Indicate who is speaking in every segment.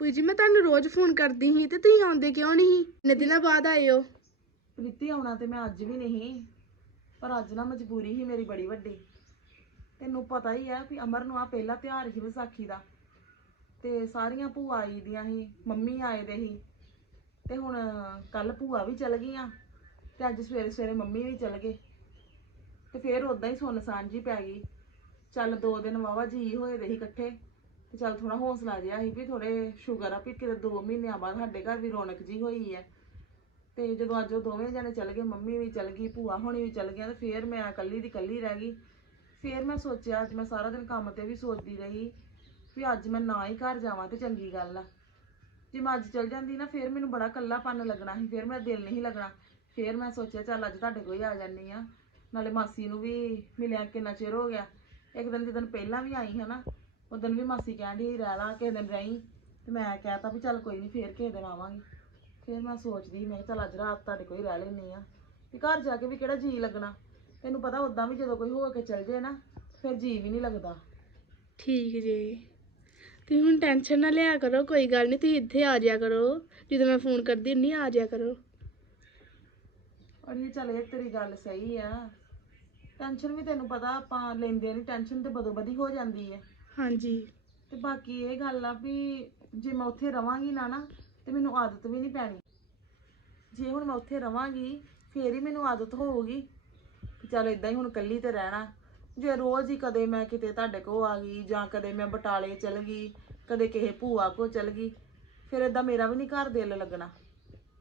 Speaker 1: ਪੂਜੀ ਜੀ ਮੈਂ ਤੁਹਾਨੂੰ ਰੋਜ਼ ਫੋਨ ਕਰਦੀ ਸੀ ਤੇ ਤੁਸੀਂ ਆਉਂਦੇ ਕਿਉਂ ਨਹੀਂ ਇੰਨੇ ਦਿਨਾਂ ਬਾਅਦ ਆਏ ਹੋ।
Speaker 2: ਪ੍ਰੀਤੀ ਆਉਣਾ ਤੇ ਮੈਂ ਅੱਜ ਵੀ ਨਹੀਂ ਪਰ ਅੱਜ ਨਾ ਮਜਬੂਰੀ ਸੀ ਮੇਰੀ ਬੜੀ ਵੱਡੀ। ਤੈਨੂੰ ਪਤਾ ਹੀ ਹੈ ਵੀ ਅਮਰ ਨੂੰ ਆ ਪਹਿਲਾ ਤਿਉਹਾਰ ਸੀ ਵਿਸਾਖੀ ਦਾ, ਤੇ ਸਾਰੀਆਂ ਭੂਆ ਆਈ ਦੀਆਂ ਸੀ, ਮੰਮੀ ਆਏ ਦੇ ਸੀ, ਤੇ ਹੁਣ ਕੱਲ ਭੂਆ ਵੀ ਚਲ ਗਈਆਂ, ਤੇ ਅੱਜ ਸਵੇਰੇ ਸਵੇਰੇ ਮੰਮੀ ਵੀ ਚਲ ਗਏ, ਤੇ ਫੇਰ ਉਦਾਂ ਹੀ ਸੁੰਨਸਾਨ ਜੀ ਪੈ ਗਈ। ਚੱਲ ਦੋ ਦਿਨ ਵਾਵਾ ਜੀ ਹੋਏ ਦੇ ਸੀ ਇਕੱਠੇ। ਤੇ ਚੱਲ ਥੋੜਾ ਹੌਸਲਾ ਜਿਹਾ ਸੀ ਵੀ ਥੋੜੇ ਸ਼ੂਗਰ ਆ, ਵੀ ਕਿਤੇ 2 ਮਹੀਨਿਆਂ ਬਾਅਦ ਸਾਡੇ ਘਰ ਵੀ ਰੌਣਕ ਜੀ ਹੋਈ ਹੈ ਤੇ ਜਦੋਂ ਅੱਜ ਉਹ ਦੋਵੇਂ ਜਣੇ ਚੱਲ ਗਏ, ਮੰਮੀ ਵੀ ਚੱਲ ਗਈ, ਭੂਆ ਹੋਣੀ ਵੀ ਚੱਲ ਗਈਆਂ ਤੇ ਫੇਰ ਮੈਂ ਇਕੱਲੀ ਦੀ ਇਕੱਲੀ ਰਹਿ ਗਈ। ਫੇਰ ਮੈਂ ਸੋਚਿਆ, ਅੱਜ ਮੈਂ ਸਾਰਾ ਦਿਨ ਕੰਮ ਤੇ ਵੀ ਸੋਚਦੀ ਰਹੀ ਵੀ ਅੱਜ ਮੈਂ ਨਾ ਹੀ ਘਰ ਜਾਵਾਂ ਤੇ ਚੰਗੀ ਗੱਲ ਆ। ਜੇ ਮੈਂ ਅੱਜ ਚਲ ਜਾਂਦੀ ਨਾ, ਫੇਰ ਮੈਨੂੰ ਬੜਾ ਇਕੱਲਾਪਨ ਲੱਗਣਾ ਸੀ, ਫੇਰ ਮੇਰਾ ਦਿਲ ਨਹੀਂ ਲੱਗਣਾ। ਫੇਰ ਮੈਂ ਸੋਚਿਆ, ਚੱਲ ਅੱਜ ਤੁਹਾਡੇ ਕੋਲ ਹੀ ਆ ਜਾਂਦੀ ਆ ਨਾਲੇ ਮਾਸੀ ਨੂੰ ਵੀ ਮਿਲਿਆ ਕਿੰਨਾ ਚਿਰ ਹੋ ਗਿਆ। ਇੱਕ ਦਿਨ ਜਦੋਂ ਪਹਿਲਾਂ ਵੀ ਆਈ ਹੈ ਨਾ ਉਦੋਂ ਵੀ ਮਾਸੀ ਕਹਿੰਦੀ ਰਹਿ ਲਾ ਕਿਸੇ ਦਿਨ ਰਹੀਂ। ਤੇ ਮੈਂ ਕਹਿਤਾ ਵੀ ਚੱਲ ਕੋਈ ਨਹੀਂ ਫੇਰ ਕਿਸੇ ਦਿਨ ਆਵਾਂਗੀ। ਫਿਰ ਮੈਂ ਸੋਚਦੀ ਮੈਂ ਕਿਹਾ ਚੱਲ ਅੱਜ ਰਾਤ ਤੁਹਾਡੇ ਹੀ ਰਹਿ ਲੈਣੀ ਆ ਵੀ ਘਰ ਜਾ ਕੇ ਵੀ ਕਿਹੜਾ ਜੀ ਲੱਗਣਾ? ਤੈਨੂੰ ਪਤਾ ਉਦਾਂ ਵੀ ਜਦੋਂ ਕੋਈ ਹੋ ਕੇ ਚਲ ਜੇ ਨਾ ਫਿਰ ਜੀ ਵੀ ਨਹੀਂ ਲੱਗਦਾ।
Speaker 1: ਠੀਕ ਜੀ। ਤੁਸੀਂ ਹੁਣ ਟੈਨਸ਼ਨ ਨਾ ਲਿਆ ਕਰੋ ਕੋਈ ਗੱਲ ਨਹੀਂ ਤੁਸੀਂ ਇੱਥੇ ਆ ਜਾਇਆ ਕਰੋ। ਜਦੋਂ ਮੈਂ ਫੋਨ ਕਰਦੀ ਹੁੰਨੀ ਆ ਜਾਇਆ ਕਰੋ।
Speaker 2: ਅੜੀ ਚੱਲ ਇਹ ਤੇਰੀ ਗੱਲ ਸਹੀ ਆ। ਟੈਨਸ਼ਨ ਵੀ ਤੈਨੂੰ ਪਤਾ ਆਪਾਂ ਲੈਂਦੇ ਨਹੀਂ ਟੈਨਸ਼ਨ ਤੇ ਬਦੋ ਬਦੀ ਹੋ ਜਾਂਦੀ ਹੈ
Speaker 1: ਹਾਂਜੀ।
Speaker 2: ਤੇ ਬਾਕੀ ਇਹ ਗੱਲ ਆ ਵੀ ਜੇ ਮੈਂ ਉੱਥੇ ਰਵਾਂਗੀ ਨਾ ਨਾ, ਤੇ ਮੈਨੂੰ ਆਦਤ ਵੀ ਨਹੀਂ ਪੈਣੀ। ਜੇ ਹੁਣ ਮੈਂ ਉੱਥੇ ਰਵਾਂਗੀ, ਫੇਰ ਹੀ ਮੈਨੂੰ ਆਦਤ ਹੋਊਗੀ ਕਿ ਚੱਲ ਇਦਾਂ ਹੀ ਹੁਣ ਇਕੱਲੀ ਤੇ ਰਹਿਣਾ। ਜੇ ਰੋਜ਼ ਹੀ ਕਦੇ ਮੈਂ ਕਿਤੇ ਤੁਹਾਡੇ ਕੋਲ ਆ ਗਈ, ਜਾਂ ਕਦੇ ਮੈਂ ਬਟਾਲੇ ਚਲ ਗਈ, ਕਦੇ ਕਿਸੇ ਭੂਆ ਕੋ ਚਲ ਗਈ, ਫਿਰ ਇਦਾਂ ਮੇਰਾ ਵੀ ਨਹੀਂ ਘਰ ਦਿਲ ਲੱਗਣਾ।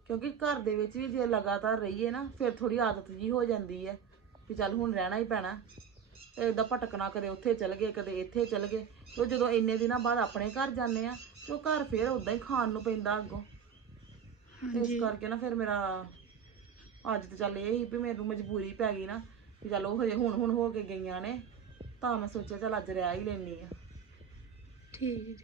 Speaker 2: ਕਿਉਂਕਿ ਘਰ ਦੇ ਵਿੱਚ ਵੀ ਜੇ ਲਗਾਤਾਰ ਰਹੀਏ ਨਾ, ਫਿਰ ਥੋੜੀ ਆਦਤ ਜੀ ਹੋ ਜਾਂਦੀ ਹੈ ਕਿ ਚੱਲ ਹੁਣ ਰਹਿਣਾ ਹੀ ਪੈਣਾ। ਇਦਾਂ ਭਟਕਣਾ ਕਦੇ ਉੱਥੇ ਚਲ ਗਏ ਕਦੇ ਇੱਥੇ ਚਲ ਗਏ। ਤੇ ਉਹ ਜਦੋਂ ਇੰਨੇ ਦਿਨਾਂ ਬਾਅਦ ਆਪਣੇ ਘਰ ਜਾਂਦੇ ਆ ਤੇ ਉਹ ਘਰ ਫੇਰ ਉਦਾਂ ਹੀ ਖਾਣ ਨੂੰ ਪੈਂਦਾ ਅੱਗੋਂ। ਤੇ ਇਸ ਕਰਕੇ ਨਾ ਫਿਰ ਮੇਰਾ ਅੱਜ ਤੇ ਚੱਲ ਇਹ ਹੀ ਵੀ ਮੈਨੂੰ ਮਜਬੂਰੀ ਪੈ ਗਈ ਨਾ ਕਿ ਚੱਲ ਉਹ ਹਜੇ ਹੁਣ ਹੁਣ ਹੋ ਕੇ ਗਈਆਂ ਨੇ ਤਾਂ ਮੈਂ ਸੋਚਿਆ ਚੱਲ ਅੱਜ ਰਹਿ ਹੀ ਲੈਣੀ ਆ।
Speaker 1: ਠੀਕ ਜੀ।